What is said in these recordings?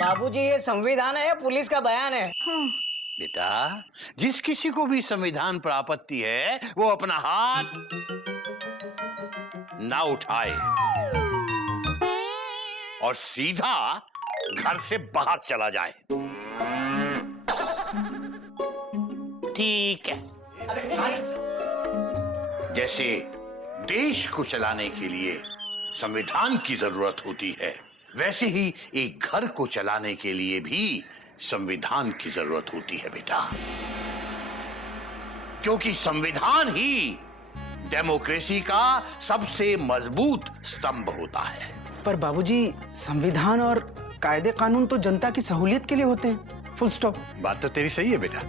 बाबूजी ये संविधान है या पुलिस का बयान है? बेटा, जिस किसी को भी संविधान पर आपत्ति है वो अपना हाथ ना उठाए और सीधा घर से बाहर चला जाए। ठीक है। जैसे देश को चलाने के लिए संविधान की जरूरत होती है, वैसे ही एक घर को चलाने के लिए भी संविधान की जरूरत होती है बेटा, क्योंकि संविधान ही डेमोक्रेसी का सबसे मजबूत स्तंभ होता है। पर बाबूजी, संविधान और कायदे कानून तो जनता की सहूलियत के लिए होते हैं, फुल स्टॉप। बात तो तेरी सही है बेटा।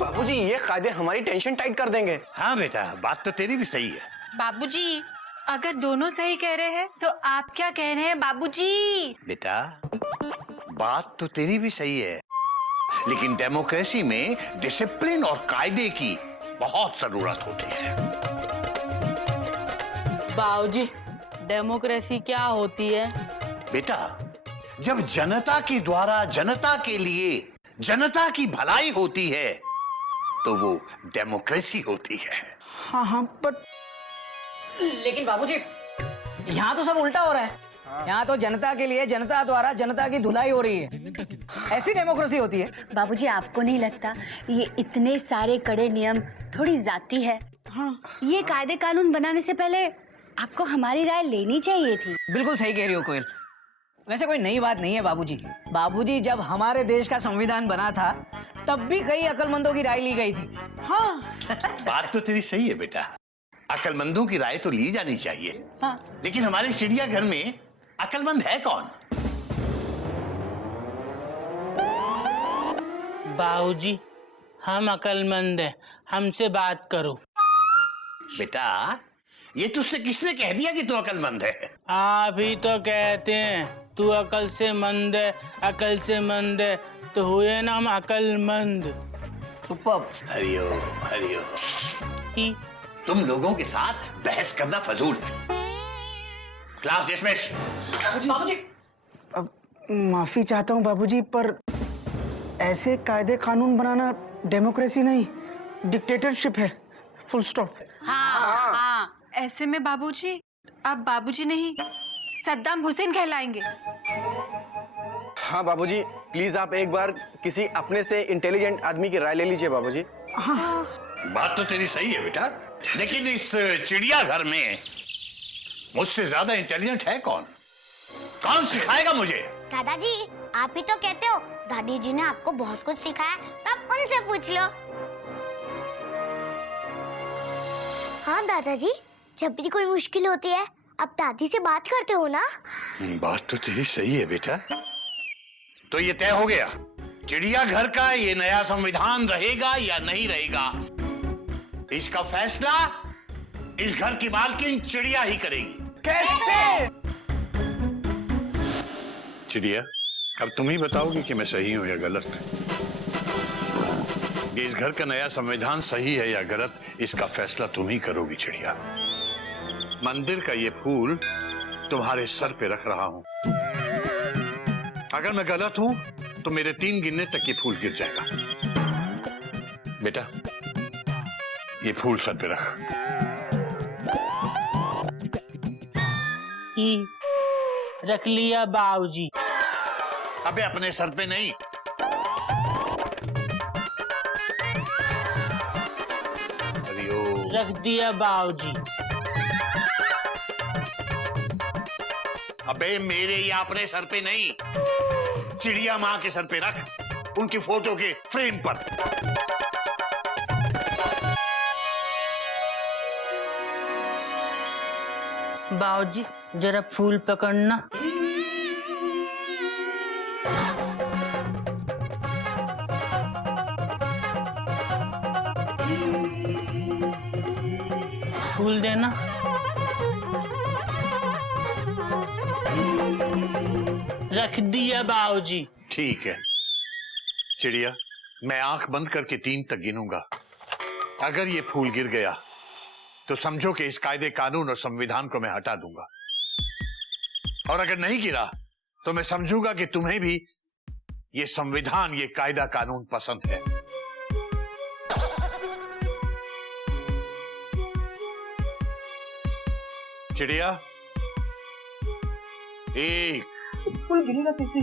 बाबूजी, ये कायदे हमारी टेंशन टाइट कर देंगे। हाँ बेटा, बात तो तेरी भी सही है। बाबूजी, अगर दोनों सही कह रहे हैं तो आप क्या कह रहे हैं बाबूजी? बेटा, बात तो तेरी भी सही है, लेकिन डेमोक्रेसी में डिसिप्लिन और कायदे की बहुत जरूरत होती है। बाबूजी, डेमोक्रेसी क्या होती है? बेटा, जब जनता के द्वारा जनता के लिए जनता की भलाई होती है तो वो डेमोक्रेसी होती है। हाँ हाँ, पर लेकिन बाबूजी यहाँ तो सब उल्टा हो रहा है। यहाँ तो जनता के लिए जनता द्वारा जनता की धुलाई हो रही है। ऐसी डेमोक्रेसी होती है? बाबूजी, आपको नहीं लगता ये इतने सारे कड़े नियम थोड़ी जाती है? हाँ, ये कायदे कानून बनाने से पहले आपको हमारी राय लेनी चाहिए थी। बिल्कुल सही कह रही हो कोयल। वैसे कोई नई बात नहीं है बाबूजी। बाबूजी, जब हमारे देश का संविधान बना था तब भी कई अक्लमंदों की राय ली गई थी। हाँ। बात तो तेरी सही है बेटा, अक्लमंदों की राय तो ली जानी चाहिए। हाँ। लेकिन हमारे चिड़ियाघर में अक्लमंद है कौन? बाबूजी, हम अक्लमंद हैं, हमसे बात करो। बेटा, ये तुझसे किसने कह दिया कि तू अक्लमंद है? आप ही तो कहते हैं तू अकल से मंद है, अकल से मंद है, तो हुए ना हम अकलमंद। हरिओम हरिओम। ही। तुम लोगों के साथ बहस करना फजूल है। Class dismiss. बाबूजी, अब माफी चाहता हूँ बाबूजी, पर ऐसे कायदे कानून बनाना डेमोक्रेसी नहीं, डिक्टेटरशिप है, फुल स्टॉप। हाँ। ऐसे में बाबूजी, आप बाबूजी नहीं सद्दाम हुसैन कहलाएंगे। हाँ बाबूजी, प्लीज आप एक बार किसी अपने से इंटेलिजेंट आदमी की राय ले लीजिए बाबूजी। बात तो तेरी सही है बेटा, लेकिन इस चिड़ियाघर में मुझसे ज्यादा इंटेलिजेंट है कौन? कौन सिखाएगा मुझे? दादाजी, आप ही तो कहते हो दादी जी ने आपको बहुत कुछ सिखाया, तो आप उनसे पूछ लो। हाँ दादाजी, जब भी कोई मुश्किल होती है अब दादी से बात करते हो ना? बात तो तेरी सही है बेटा। तो ये तय हो गया, चिड़ियाघर का ये नया संविधान रहेगा या नहीं रहेगा, इसका फैसला इस घर की मालकिन चिड़िया ही करेगी। कैसे? चिड़िया, अब तुम ही बताओगी कि मैं सही हूं या गलत। ये इस घर का नया संविधान सही है या गलत, इसका फैसला तुम ही करोगी चिड़िया। मंदिर का ये फूल तुम्हारे सर पे रख रहा हूं। अगर मैं गलत हूं तो मेरे 3 गिनने तक ये फूल गिर जाएगा। बेटा, ये फूल सर पे रख। ही। रख लिया बाबूजी। अबे अपने सर पे नहीं। हरिओम। रख दिया बाबूजी। अबे मेरे या अपने सर पे नहीं, चिड़िया माँ के सर पे रख, उनकी फोटो के फ्रेम पर। बाबूजी, जरा फूल पकड़ना। फूल देना। रख दिया बाबूजी। ठीक है चिड़िया, मैं आंख बंद करके 3 तक गिनूंगा। अगर ये फूल गिर गया तो समझो कि इस कायदे कानून और संविधान को मैं हटा दूंगा, और अगर नहीं गिरा तो मैं समझूंगा कि तुम्हें भी ये संविधान, ये कायदा कानून पसंद है। चिड़िया, एक फूल गिरेगा कैसे?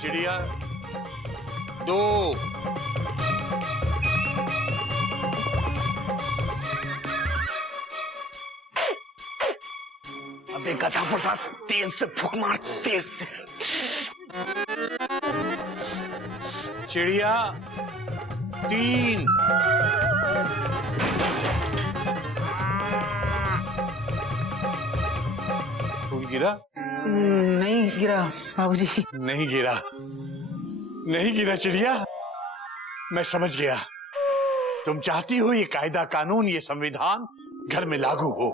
चिड़िया, दो। अबे गधा प्रसाद, तेज से फूक मार, तेज से। चिड़िया, तीन। फूल गिरा? नहीं गिरा बाबूजी। नहीं गिरा, नहीं गिरा चिड़िया। मैं समझ गया, तुम चाहती हो ये कायदा कानून, ये संविधान घर में लागू हो।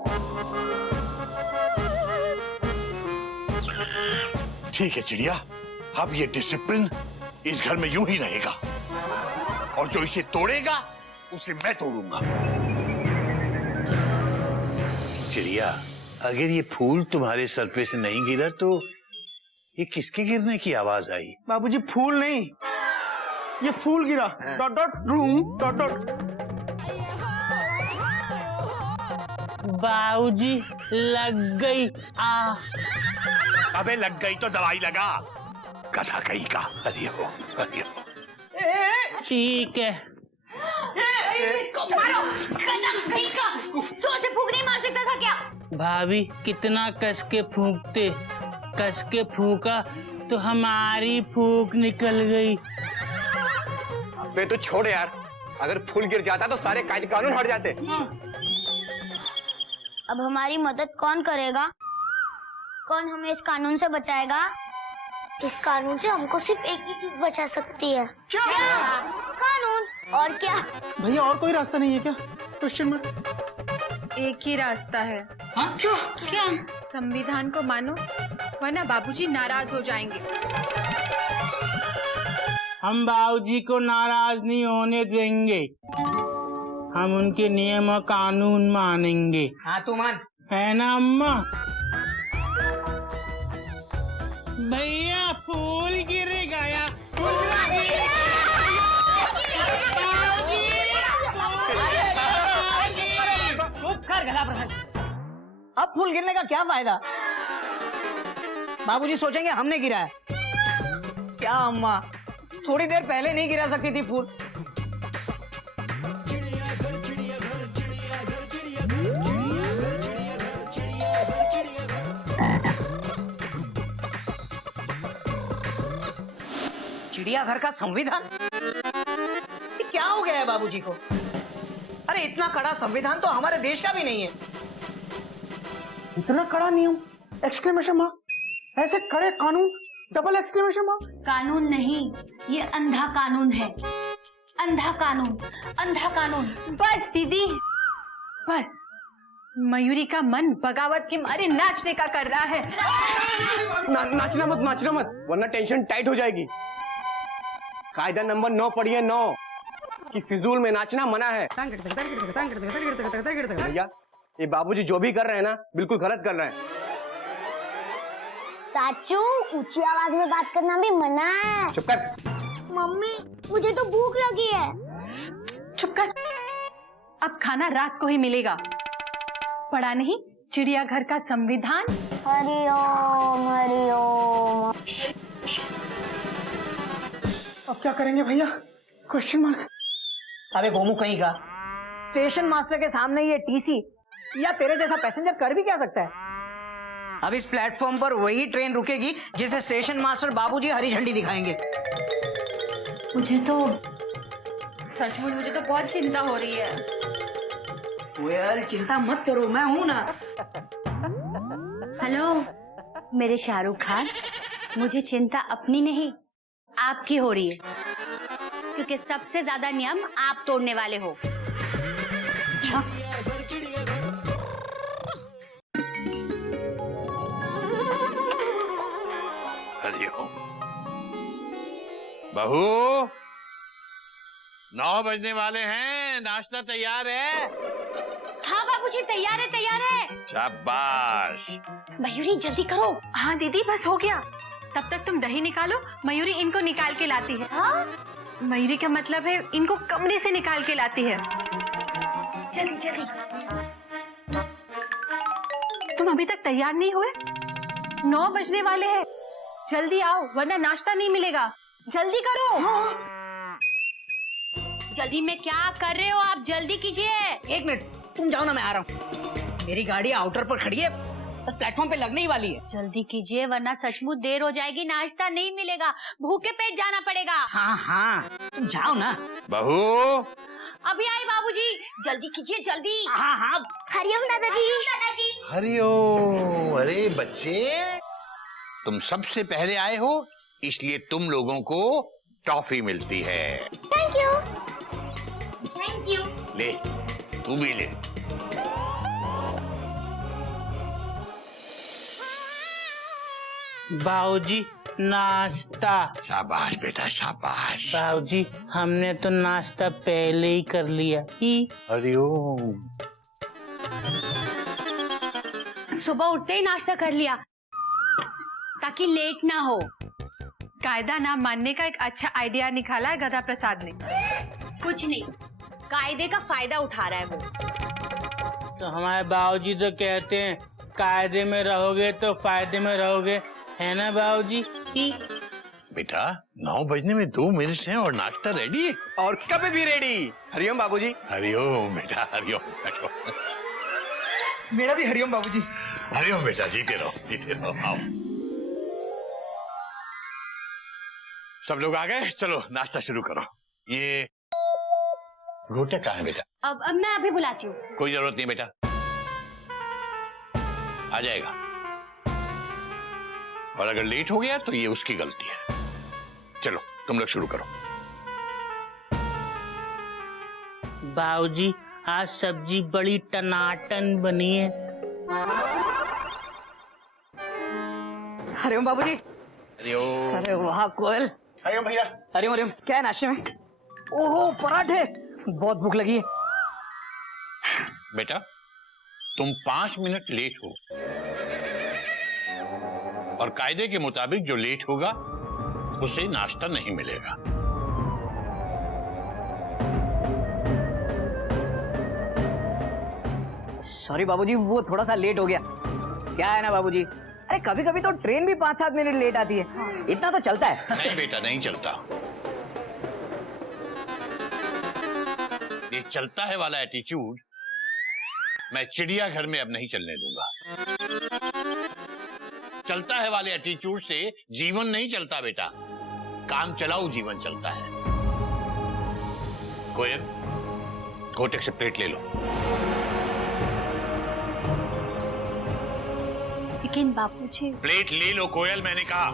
ठीक है चिड़िया, अब ये डिसिप्लिन इस घर में यूं ही रहेगा, और जो इसे तोड़ेगा उसे मैं तोड़ूंगा। चिड़िया, अगर ये फूल तुम्हारे सर पे से नहीं गिरा तो ये किसके गिरने की आवाज आई? बाबूजी फूल नहीं, ये फूल गिरा। Dot dot room dot dot. बाबूजी लग गई आ। अबे लग गई तो दवाई लगा, गधा कहीं का। हरि हो, हरि हो। ठीक है। तो उसे फूंक नहीं मार सकता था क्या? भाभी कितना कस के फूंकते, कस के फूंका तो हमारी फूंक निकल गई। अबे तो छोड़ यार, अगर फूल गिर जाता तो सारे कायदे कानून हट जाते। अब हमारी मदद कौन करेगा? कौन हमें इस कानून से बचाएगा? इस कानून से हमको सिर्फ एक ही चीज बचा सकती है। क्या? कानून। और क्या? भैया और कोई रास्ता नहीं है क्या? Question mark. एक ही रास्ता है। हाँ? क्या? संविधान को मानो, वरना बाबूजी नाराज हो जाएंगे। हम बाबूजी को नाराज नहीं होने देंगे, हम उनके नियम और कानून मानेंगे। हाँ तू मान। है ना अम्मा? भैया फूल गिर गया। चुप कर गधा प्रसाद, अब फूल गिरने का क्या फायदा? बाबूजी सोचेंगे हमने गिरा है। क्या अम्मा, थोड़ी देर पहले नहीं गिरा सकती थी फूल? चिड़ियाघर का संविधान? ये क्या हो गया है बाबूजी को? अरे इतना कड़ा संविधान तो हमारे देश का भी नहीं है। इतना कड़ा नियम, एक्सक्लेमेशन मार्क। ऐसे कड़े कानून, डबल एक्सक्लेमेशन मार्क। कानून नहीं, ये अंधा कानून है। अंधा कानून, अंधा कानून। बस दीदी, बस। मयूरी का मन बगावत के मारे नाचने का कर रहा है। नाचना मत, वरना टेंशन टाइट हो जाएगी। कायदा नंबर 9 पढ़िए, 9 कि फिजूल में नाचना मना है। भैया, ये बाबूजी जो भी कर रहे हैं ना, बिल्कुल गलत कर रहे हैं। चाचू, ऊंची आवाज में बात करना भी मना है। चुप कर। मम्मी, मुझे तो भूख लगी है। चुप कर। अब खाना रात को ही मिलेगा। पढ़ा नहीं चिड़ियाघर का संविधान? हरिओम हरिओम। अब क्या करेंगे भैया? Question mark. अबे गोमू कहीं का, स्टेशन मास्टर के सामने ये टीसी या तेरे जैसा पैसेंजर कर भी क्या सकता है? अब इस प्लेटफॉर्म पर वही ट्रेन रुकेगी जिसे स्टेशन मास्टर बाबूजी हरी झंडी दिखाएंगे। मुझे तो सचमुच मुझे तो बहुत चिंता हो रही है। यार चिंता मत करो, मैं हूं ना। हेलो मेरे शाहरुख खान, मुझे चिंता अपनी नहीं आपकी हो रही है, क्योंकि सबसे ज्यादा नियम आप तोड़ने वाले हो। हरि ओम। बहू 9 बजने वाले हैं, नाश्ता तैयार है? हाँ बाबूजी, तैयार है तैयार है। शाबाश। मयूरी जल्दी करो। हाँ दीदी बस हो गया। तब तक तुम दही निकालो, मयूरी इनको निकाल के लाती है। हाँ? मयूरी का मतलब है इनको कमरे से निकाल के लाती है। जल्दी जल्दी। तुम अभी तक तैयार नहीं हुए? 9 बजने वाले हैं, जल्दी आओ वरना नाश्ता नहीं मिलेगा। जल्दी करो। जल्दी में क्या कर रहे हो आप? जल्दी कीजिए। 1 मिनट, तुम जाओ ना, मैं आ रहा हूँ। मेरी गाड़ी आउटर पर खड़ी है, प्लेटफॉर्म पे लगने ही वाली है। जल्दी कीजिए वरना सचमुच देर हो जाएगी, नाश्ता नहीं मिलेगा, भूखे पेट जाना पड़ेगा। हाँ हाँ, तुम जाओ ना। बहू अभी आई बाबूजी, जल्दी कीजिए जल्दी। हाँ हाँ। हरिओम दादाजी। हरिओम। अरे बच्चे, तुम सबसे पहले आए हो, इसलिए तुम लोगों को टॉफी मिलती है। Thank you. Thank you. ले, तू भी ले। बाबूजी नाश्ता। शाबाश बेटा शाबाश। बाबूजी हमने तो नाश्ता पहले ही कर लिया ही। हरिओम। सुबह उठते ही नाश्ता कर लिया ताकि लेट ना हो। कायदा ना मानने का एक अच्छा आइडिया निकाला है गधा प्रसाद ने। कुछ नहीं, कायदे का फायदा उठा रहा है वो। तो हमारे बाबूजी तो कहते हैं कायदे में रहोगे तो फायदे में रहोगे, है ना बाबूजी? बेटा 9 बजने में 2 मिनट हैं और नाश्ता रेडी है। और कभी भी रेडी। हरिओम बाबूजी। हरिओम बेटा हरिओम। बैठो। मेरा भी हरिओम बाबूजी। हरिओम बेटा, जीते रहो जीते रहो। आओ सब लोग आ गए, चलो नाश्ता शुरू करो। ये घोटा कहाँ है बेटा? अब मैं अभी बुलाती हूँ। कोई जरूरत नहीं बेटा, आ जाएगा। और अगर लेट हो गया तो ये उसकी गलती है। चलो तुम लोग शुरू करो। बाबूजी आज सब्जी बड़ी टनाटन बनी है। हरिओम बाबूजी। हरिओम। अरे वाह कोयल। हरिओम भैया। हरिओम हरिओम। क्या है नाश्ते में? ओहो पराठे, बहुत भूख लगी है। बेटा तुम 5 मिनट लेट हो और कायदे के मुताबिक जो लेट होगा उसे नाश्ता नहीं मिलेगा। सॉरी बाबूजी, वो थोड़ा सा लेट हो गया। क्या है ना बाबूजी, अरे कभी कभी तो ट्रेन भी 5-7 मिनट लेट आती है। इतना तो चलता है। नहीं बेटा नहीं चलता। ये चलता है वाला एटीट्यूड मैं चिड़ियाघर में अब नहीं चलने दूंगा। चलता है वाले एटीट्यूड से जीवन नहीं चलता बेटा, काम चलाऊ जीवन चलता है। कोयल घोटक से प्लेट ले लो। लेकिन बापूजी। प्लेट ले लो कोयल, मैंने कहा।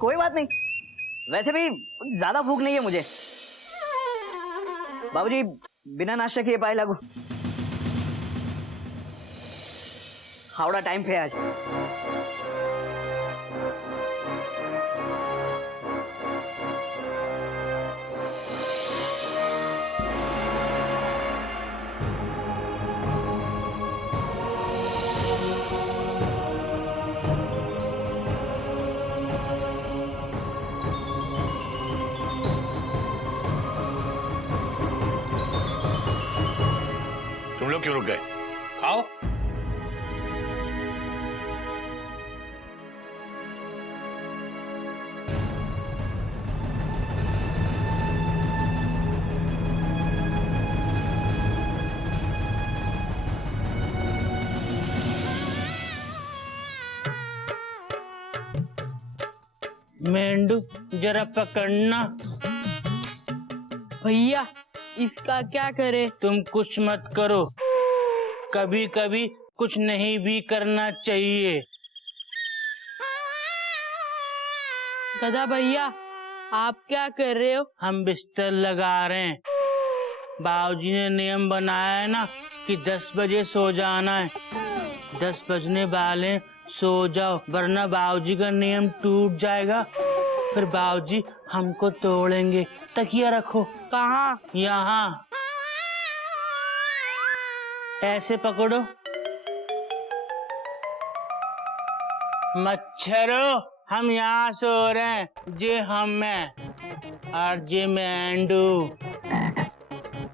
कोई बात नहीं, वैसे भी ज्यादा भूख नहीं है मुझे। बाबूजी बिना नाश्ता किए पाए लागू। हावड़ा टाइम पे आज। तुम लोग क्यों रुक गए? आओ। मेंढू जरा पकड़ना। भैया इसका क्या करे? तुम कुछ मत करो, कभी कभी कुछ नहीं भी करना चाहिए। गधा भैया आप क्या कर रहे हो? हम बिस्तर लगा रहे हैं। बाबूजी ने नियम बनाया है ना कि 10 बजे सो जाना है, 10 बजने वाले, सो जाओ वरना बाबूजी का नियम टूट जाएगा। फिर बाबूजी हमको तोड़ेंगे। तकिया रखो। कहाँ? यहाँ ऐसे पकड़ो। मच्छरों, हम यहाँ सो रहे हैं। जे हम हैं और जे मेंढू।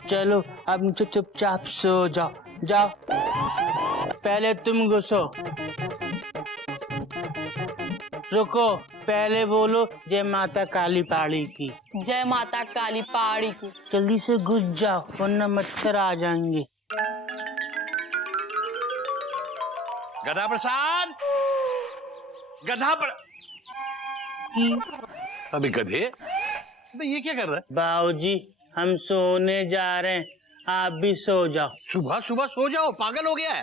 चलो अब नीचे चुपचाप सो जाओ। जाओ, पहले तुम घुसो। रुको, पहले बोलो जय माता काली पहाड़ी की। जय माता काली पहाड़ी की। जल्दी से घुस जाओ वरना मच्छर आ जाएंगे। गधा प्रसाद, गधा पर अभी गधे, अबे ये क्या कर रहा है? बाबूजी हम सोने जा रहे हैं, आप भी सो जाओ। सुबह सुबह सो जाओ, पागल हो गया है?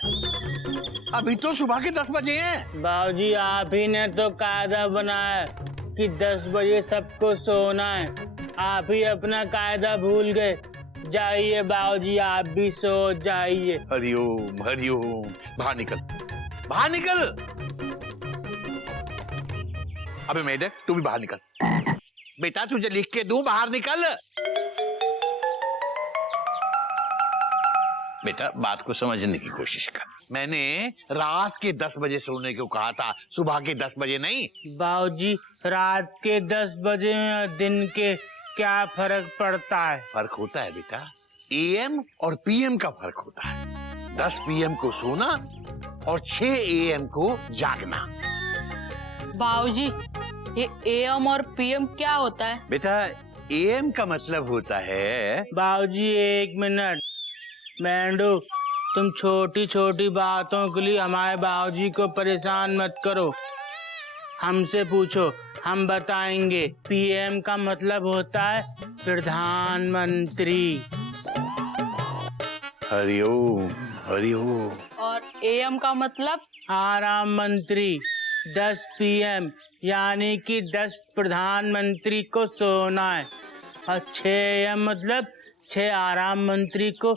अभी तो सुबह के 10 बजे हैं। बाबूजी आप ही ने तो कायदा बनाया कि 10 बजे सबको सोना है। आप ही अपना कायदा भूल गए। जाइए बाबूजी, आप भी सो जाइए। हरिओम हरिओम। बाहर निकल, बाहर निकल। अबे मेढक, तू भी बाहर निकल। बेटा तुझे लिख के दूं, बाहर निकल। बेटा बात को समझने की कोशिश कर। मैंने रात के 10 बजे सोने को कहा था, सुबह के 10 बजे नहीं। बाबूजी रात के 10 बजे में दिन के क्या फर्क पड़ता है? फर्क होता है बेटा, AM और PM का फर्क होता है। 10 PM को सोना और 6 AM को जागना। बाबूजी ये AM और PM क्या होता है? बेटा AM का मतलब होता है। बाबूजी 1 मिनट। मेंढू, तुम छोटी छोटी बातों के लिए हमारे बाबूजी को परेशान मत करो। हमसे पूछो, हम बताएंगे। PM का मतलब होता है प्रधानमंत्री। हरिओम हरिओम। और AM का मतलब? आराम मंत्री। 10 PM यानी कि 10 प्रधानमंत्री को सोना है। और 6 AM मतलब 6 आराम मंत्री को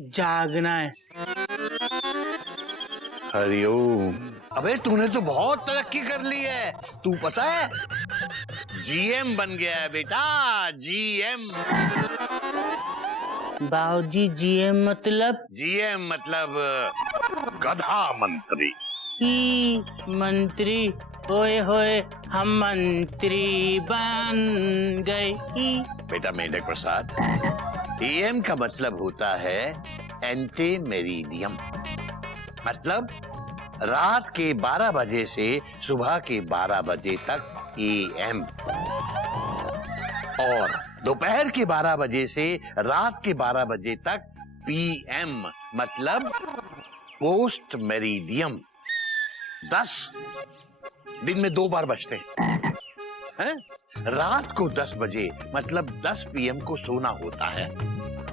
जागना है। हरिओम। अबे तूने तो बहुत तरक्की कर ली है। तू पता है GM बन गया है बेटा, GM। बाबूजी GM मतलब? GM मतलब गधा मंत्री। ही मंत्री। ओए होए हम मंत्री बन गए। बेटा मेढक प्रसाद, AM का मतलब होता है एंटी मेरिडियम। मतलब रात के 12 बजे से सुबह के 12 बजे तक AM, और दोपहर के 12 बजे से रात के 12 बजे तक PM मतलब पोस्ट मेरिडियम। 10 दिन में 2 बार बजते हैं। रात को 10 बजे मतलब 10 PM को सोना होता है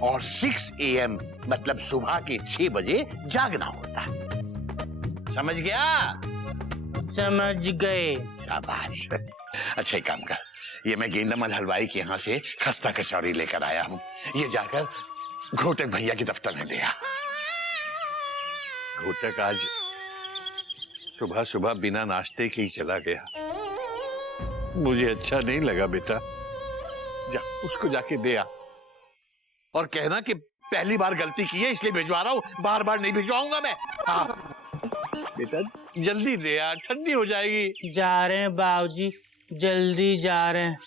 और 6 AM मतलब सुबह के 6 बजे जागना होता है। समझ गया? समझ गए। शाबाश। अच्छा एक काम कर, ये मैं गेंदामल हलवाई के यहाँ से खस्ता कचौड़ी लेकर आया हूँ। ये जाकर घोटक भैया के दफ्तर में ले आ। घोटक आज सुबह सुबह बिना नाश्ते के ही चला गया। मुझे अच्छा नहीं लगा बेटा। जा उसको जाके दे आ और कहना कि पहली बार गलती की है इसलिए भिजवा रहा हूँ, बार बार नहीं भिजवाऊंगा मैं। हाँ बेटा जल्दी दे यार, ठंडी हो जाएगी। जा रहे हैं बाबूजी, जल्दी जा रहे हैं।